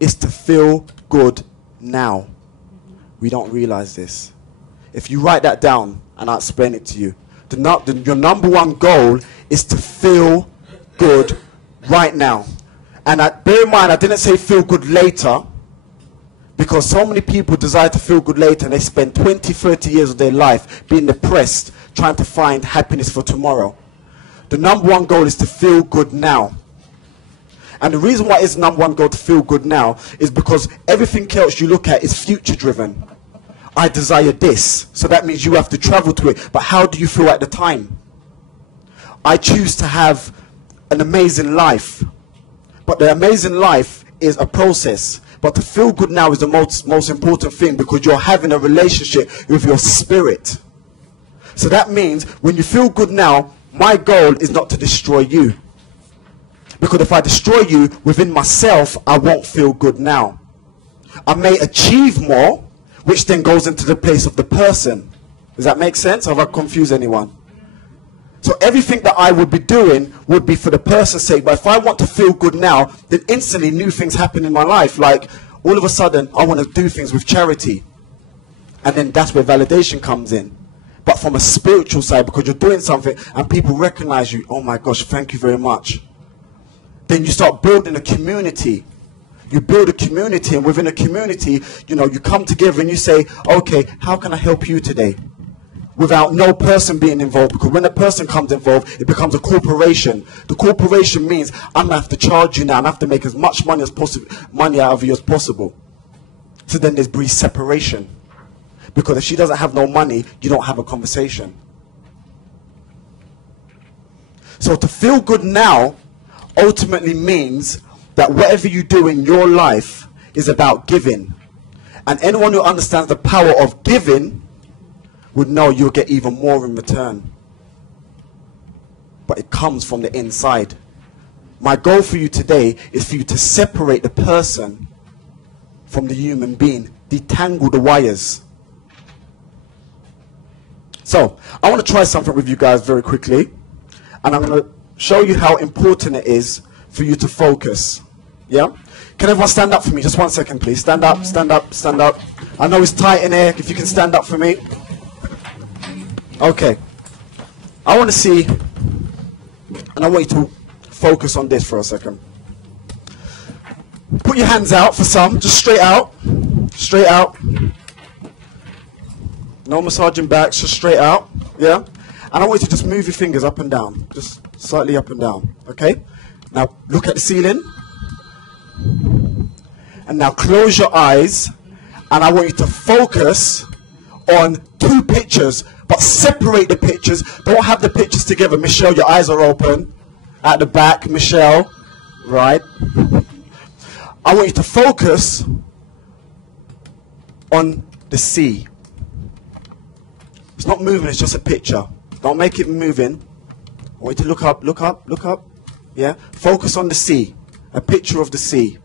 is to feel good now. We don't realize this. If you write that down and I'll explain it to you, your number one goal is to feel good right now. And bear in mind, I didn't say feel good later, because so many people desire to feel good later and they spend 20, 30 years of their life being depressed, trying to find happiness for tomorrow. The number one goal is to feel good now. And the reason why it's number one goal to feel good now is because everything else you look at is future driven. I desire this, so that means you have to travel to it. But how do you feel at the time? I choose to have an amazing life. But the amazing life is a process. But to feel good now is the most important thing, because you're having a relationship with your spirit. So that means when you feel good now, my goal is not to destroy you. Because if I destroy you within myself, I won't feel good now. I may achieve more, which then goes into the place of the person. Does that make sense? Have I confused anyone? So everything that I would be doing would be for the person's sake. But if I want to feel good now, then instantly new things happen in my life. Like all of a sudden, I want to do things with charity. And then that's where validation comes in. But from a spiritual side, because you're doing something and people recognize you. Oh my gosh, thank you very much. Then you start building a community. You build a community, and within a community, you know, you come together and you say, okay, how can I help you today? Without no person being involved, because when a person comes involved, it becomes a corporation. The corporation means I'm gonna have to charge you now, and I have to make as much money as possible, money out of you as possible. So then there's brief separation, because if she doesn't have no money, you don't have a conversation. So to feel good now ultimately means that whatever you do in your life is about giving. And anyone who understands the power of giving would know you'll get even more in return. But it comes from the inside. My goal for you today is for you to separate the person from the human being. Detangle the wires. So, I want to try something with you guys very quickly. And I'm going to show you how important it is for you to focus. Yeah? Can everyone stand up for me? Just 1 second, please. Stand up, stand up, stand up. I know it's tight in here. If you can stand up for me. Okay. I want to see, and I want you to focus on this for a second. Put your hands out for some. Just straight out. Straight out. No massaging backs, just straight out. Yeah? And I want you to just move your fingers up and down. Just slightly up and down. Okay? Now, look at the ceiling. And now close your eyes, and I want you to focus on two pictures, but separate the pictures. Don't have the pictures together. Michelle, your eyes are open. At the back, Michelle. Right. I want you to focus on the sea. It's not moving, it's just a picture. Don't make it moving. I want you to look up, look up, look up. Yeah? Focus on the sea. A picture of the sea.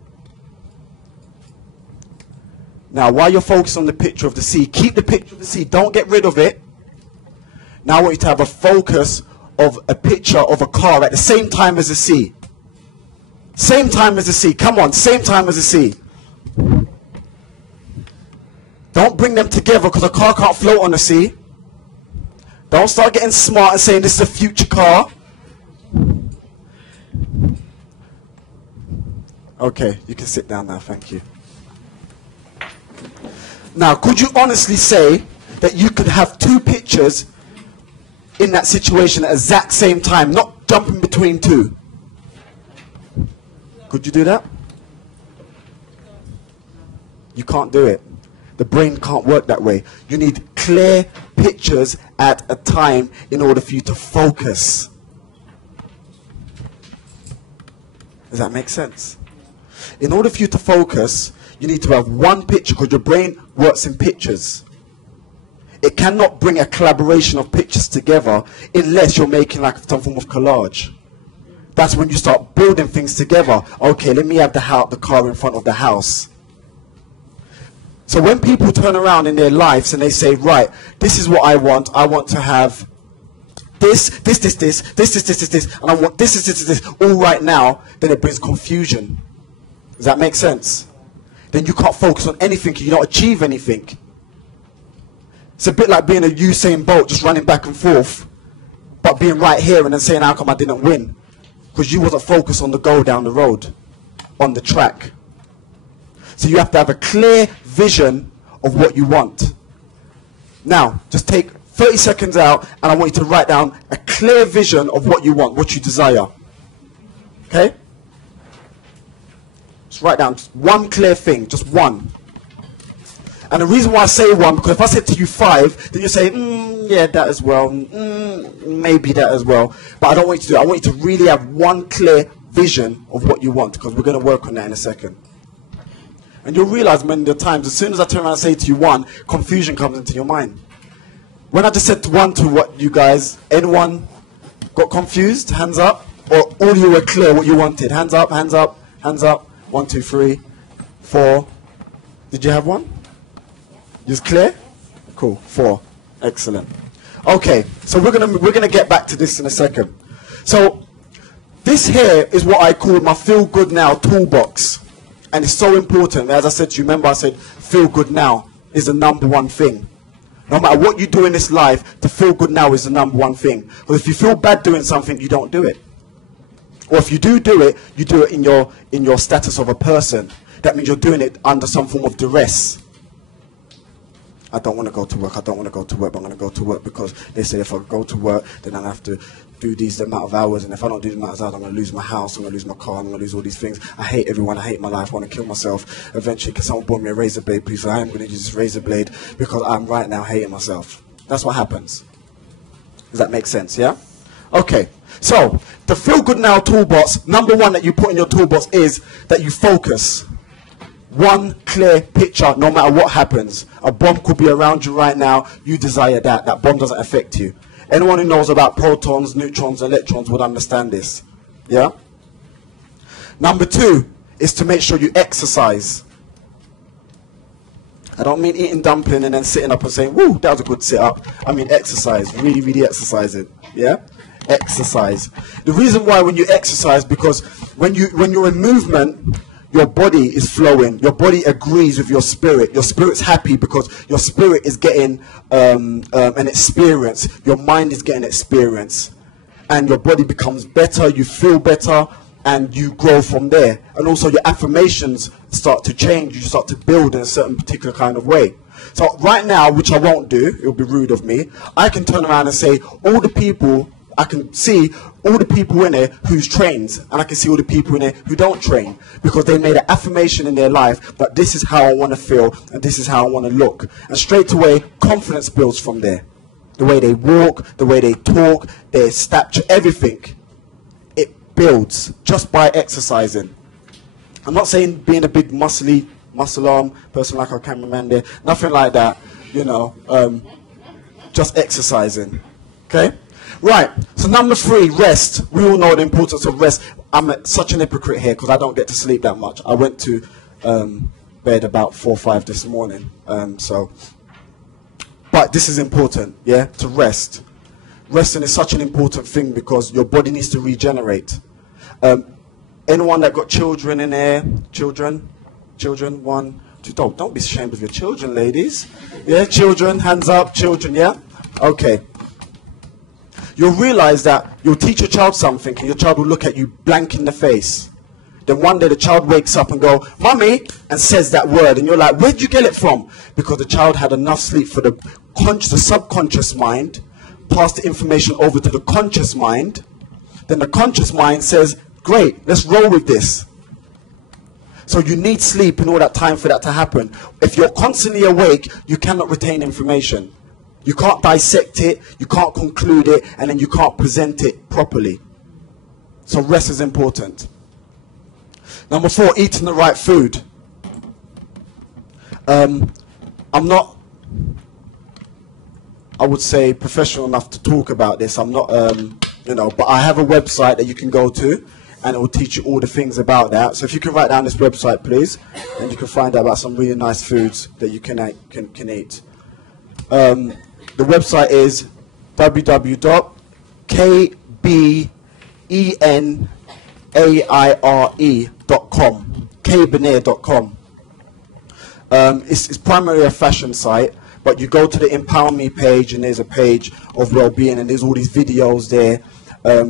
Now, while you're focused on the picture of the sea, keep the picture of the sea. Don't get rid of it. Now I want you to have a focus of a picture of a car at the same time as the sea. Same time as the sea. Come on, same time as the sea. Don't bring them together, because a car can't float on the sea. Don't start getting smart and saying this is a future car. Okay, you can sit down now, thank you. Now, could you honestly say that you could have two pictures in that situation at the exact same time, not jumping between two? Could you do that? You can't do it. The brain can't work that way. You need clear pictures at a time in order for you to focus. Does that make sense? In order for you to focus, you need to have one picture, because your brain works in pictures. It cannot bring a collaboration of pictures together unless you're making like some form of collage. That's when you start building things together. Okay, let me have the car in front of the house. So when people turn around in their lives and they say, right, this is what I want to have this, and I want this, all right now, then it brings confusion. Does that make sense? then you can't focus on anything and you don't achieve anything. It's a bit like being a Usain Bolt, just running back and forth, but being right here and then saying, how come I didn't win? Because you wasn't focused on the goal down the road, on the track. So you have to have a clear vision of what you want. Now, just take 30 seconds out and I want you to write down a clear vision of what you want, what you desire. Okay? Just write down just one clear thing, just one. And the reason why I say one, because if I said to you 5, then you say, yeah, that as well, maybe that as well. But I don't want you to do it. I want you to really have one clear vision of what you want, because we're going to work on that in a second. And you'll realize many of the times, as soon as I turn around and say to you 1, confusion comes into your mind. When I just said 1 to what you guys, anyone got confused? Hands up. Or all you were clear what you wanted? Hands up, hands up, hands up. 1, 2, 3, 4. Did you have 1? You was clear? Cool. 4. Excellent. Okay, so we're gonna get back to this in a second. So this here is what I call my feel good now toolbox. And it's so important. As I said to you, remember I said feel good now is the #1 thing. No matter what you do in this life, to feel good now is the #1 thing. Because if you feel bad doing something, you don't do it. Or if you do it, you do it in your status of a person. That means you're doing it under some form of duress. I don't want to go to work, I don't want to go to work, but I'm going to go to work because they say if I go to work, then I have to do these amount of hours, and if I don't do the amount of hours, I'm going to lose my house, I'm going to lose my car, I'm going to lose all these things. I hate everyone, I hate my life, I want to kill myself. Eventually, can someone borrow me a razor blade, please? I am going to use this razor blade because I'm right now hating myself. That's what happens. Does that make sense, yeah? Okay, so the Feel Good Now toolbox, #1 that you put in your toolbox is that you focus. One clear picture, no matter what happens. A bomb could be around you right now, you desire that. That bomb doesn't affect you. Anyone who knows about protons, neutrons, electrons would understand this. Yeah? #2 is to make sure you exercise. I don't mean eating dumpling and then sitting up and saying, woo, that was a good sit-up. I mean exercise, really, really exercising. Yeah? Exercise. The reason why when you exercise, because when you're in movement, your body is flowing. Your body agrees with your spirit. Your spirit's happy because your spirit is getting an experience. Your mind is getting experience. And your body becomes better, you feel better, and you grow from there. And also your affirmations start to change. You start to build in a certain particular kind of way. So right now, which I won't do, it would be rude of me, I can turn around and say, I can see all the people in there who's trained, and I can see all the people in there who don't train, because they made an affirmation in their life that this is how I want to feel and this is how I want to look. And straight away, confidence builds from there. The way they walk, the way they talk, their stature, everything. It builds just by exercising. I'm not saying being a big muscle arm person like our cameraman there, nothing like that, you know, just exercising. Okay? Right, so #3, rest. We all know the importance of rest. I'm such an hypocrite here because I don't get to sleep that much. I went to bed about 4 or 5 this morning. But this is important, yeah, to rest. Resting is such an important thing because your body needs to regenerate. Anyone that got children in there? Children? 1, 2, don't be ashamed of your children, ladies. Yeah, children, hands up, children, yeah? Okay. You'll realize that you'll teach your child something and your child will look at you blank in the face. Then one day the child wakes up and go, "Mummy," and says that word, and you're like, "Where'd you get it from?" Because the child had enough sleep for the subconscious mind, pass the information over to the conscious mind. Then the conscious mind says, "Great, let's roll with this." So you need sleep in all that time for that to happen. If you're constantly awake, you cannot retain information. You can't dissect it, you can't conclude it, and then you can't present it properly. So rest is important. #4, eating the right food. I'm not, I would say, professional enough to talk about this. I'm not, but I have a website that you can go to, and it will teach you all the things about that. So if you can write down this website, please, and you can find out about some really nice foods that you can eat. The website is www.kbenaire.com. kbenaire.com. It's primarily a fashion site, but you go to the Empower Me page, and there's a page of well-being, and there's all these videos there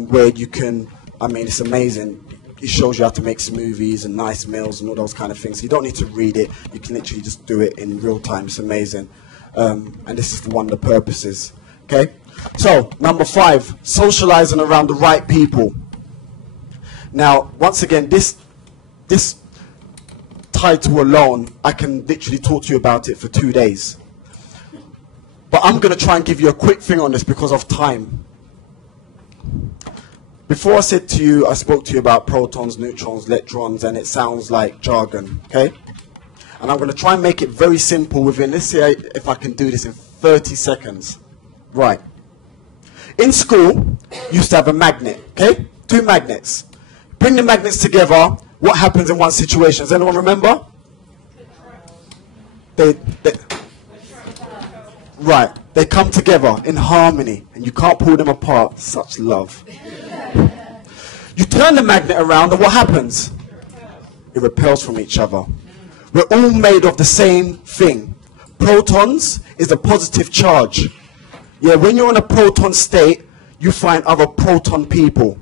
where you can, I mean, it's amazing. It shows you how to make smoothies and nice meals and all those kind of things. You don't need to read it. You can literally just do it in real time. It's amazing. And this is one of the purposes. Okay? So, number 5, socializing around the right people. Now, once again, this title alone, I can literally talk to you about it for 2 days. But I'm going to try and give you a quick thing on this because of time. Before I said to you, I spoke to you about protons, neutrons, electrons, and it sounds like jargon, okay? And I'm going to try and make it very simple within, let's see if I can do this in 30 seconds. Right. In school, you used to have a magnet, okay? 2 magnets. Bring the magnets together, what happens in one situation? Does anyone remember? Right. They come together in harmony, and you can't pull them apart. Such love. You turn the magnet around, and what happens? It repels from each other. We're all made of the same thing. Protons is a positive charge. Yeah, when you're in a proton state, you find other proton people,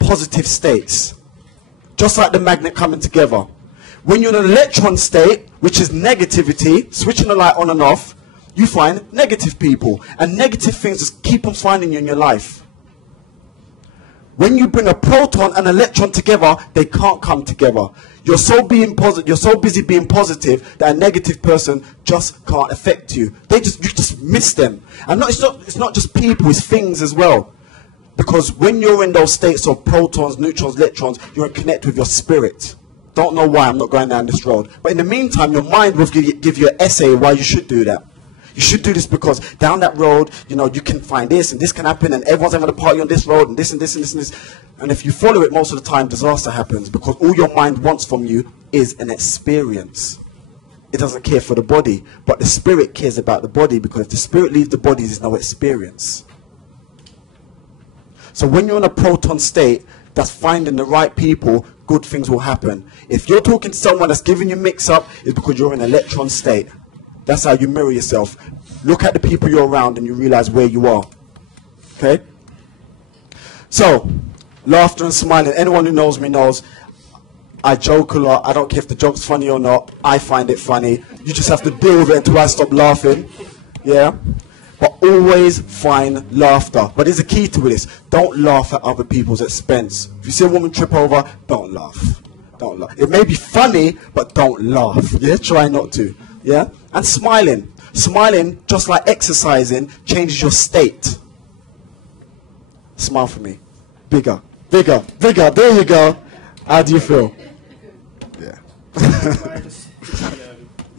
positive states. Just like the magnet coming together. When you're in an electron state, which is negativity, switching the light on and off, you find negative people. And negative things just keep on finding you in your life. When you bring a proton and electron together, they can't come together. You're so busy being positive that a negative person just can't affect you. You just miss them. And it's not just people, it's things as well. Because when you're in those states of protons, neutrons, electrons, you're in connect with your spirit. Don't know why, I'm not going down this road. But in the meantime, your mind will give you an essay why you should do that. You should do this because down that road, you know, you can find this and this can happen and everyone's having a party on this road and this and this and this and this. And if you follow it, most of the time, disaster happens because all your mind wants from you is an experience. It doesn't care for the body, but the spirit cares about the body because if the spirit leaves the body, there's no experience. So when you're in a proton state, that's finding the right people, good things will happen. If you're talking to someone that's giving you mix-up, it's because you're in an electron state. That's how you mirror yourself. Look at the people you're around and you realize where you are. Okay? So, laughter and smiling. Anyone who knows me knows I joke a lot. I don't care if the joke's funny or not. I find it funny. You just have to deal with it until I stop laughing. Yeah? But always find laughter. But there's a key to this. Don't laugh at other people's expense. If you see a woman trip over, don't laugh. Don't laugh. It may be funny, but don't laugh. Yeah? Try not to. Yeah? And smiling. Smiling, just like exercising, changes your state. Smile for me. Bigger, bigger, bigger. There you go. How do you feel? Yeah. I just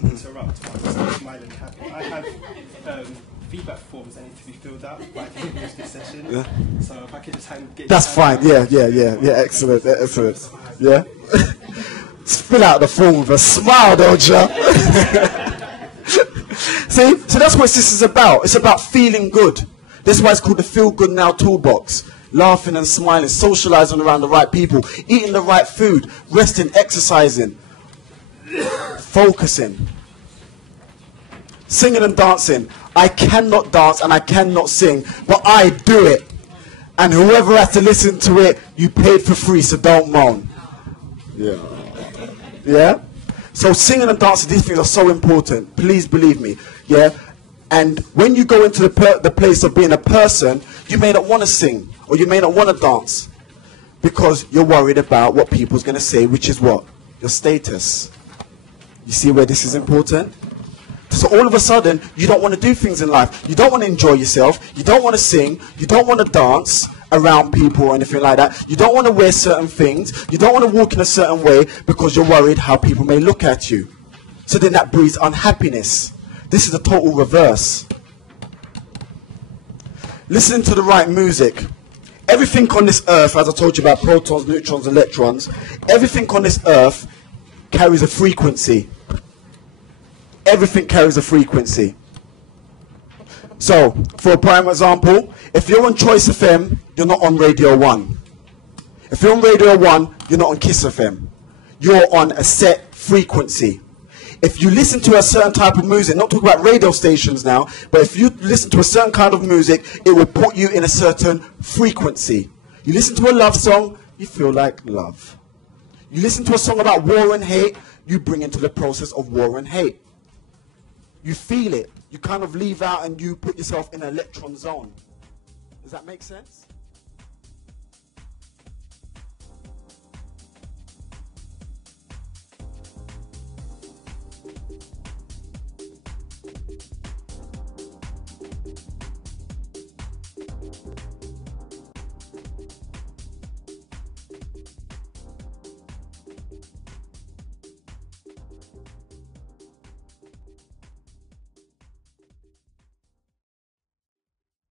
interrupt while smiling happy. I have feedback forms that need to be filled out, but I can finish this session. Yeah. So if I could just get that's fine. Yeah. Excellent. Excellent. Yeah. Fill out the form with a smile, don't you? See? So that's what this is about. It's about feeling good. That's why it's called the Feel Good Now Toolbox. Laughing and smiling, socializing around the right people, eating the right food, resting, exercising, focusing, singing and dancing. I cannot dance and I cannot sing, but I do it. And whoever has to listen to it, you paid for free, so don't moan. Yeah. Yeah? So singing and dancing, these things are so important. Please believe me. Yeah? And when you go into the place of being a person, you may not want to sing or you may not want to dance because you're worried about what people's going to say, which is what? Your status. You see where this is important? So all of a sudden, you don't want to do things in life. You don't want to enjoy yourself. You don't want to sing. You don't want to dance around people or anything like that. You don't want to wear certain things. You don't want to walk in a certain way because you're worried how people may look at you. So then that breeds unhappiness. This is the total reverse. Listening to the right music. Everything on this earth, as I told you about protons, neutrons, electrons, everything on this earth carries a frequency. Everything carries a frequency. So, for a prime example, if you're on Choice FM, you're not on Radio 1. If you're on Radio 1, you're not on Kiss FM. You're on a set frequency. if you listen to a certain type of music, not talking about radio stations now, but if you listen to a certain kind of music, it will put you in a certain frequency. You listen to a love song, you feel like love. You listen to a song about war and hate, you bring into the process of war and hate. You feel it. You kind of leave out and you put yourself in an electron zone. Does that make sense?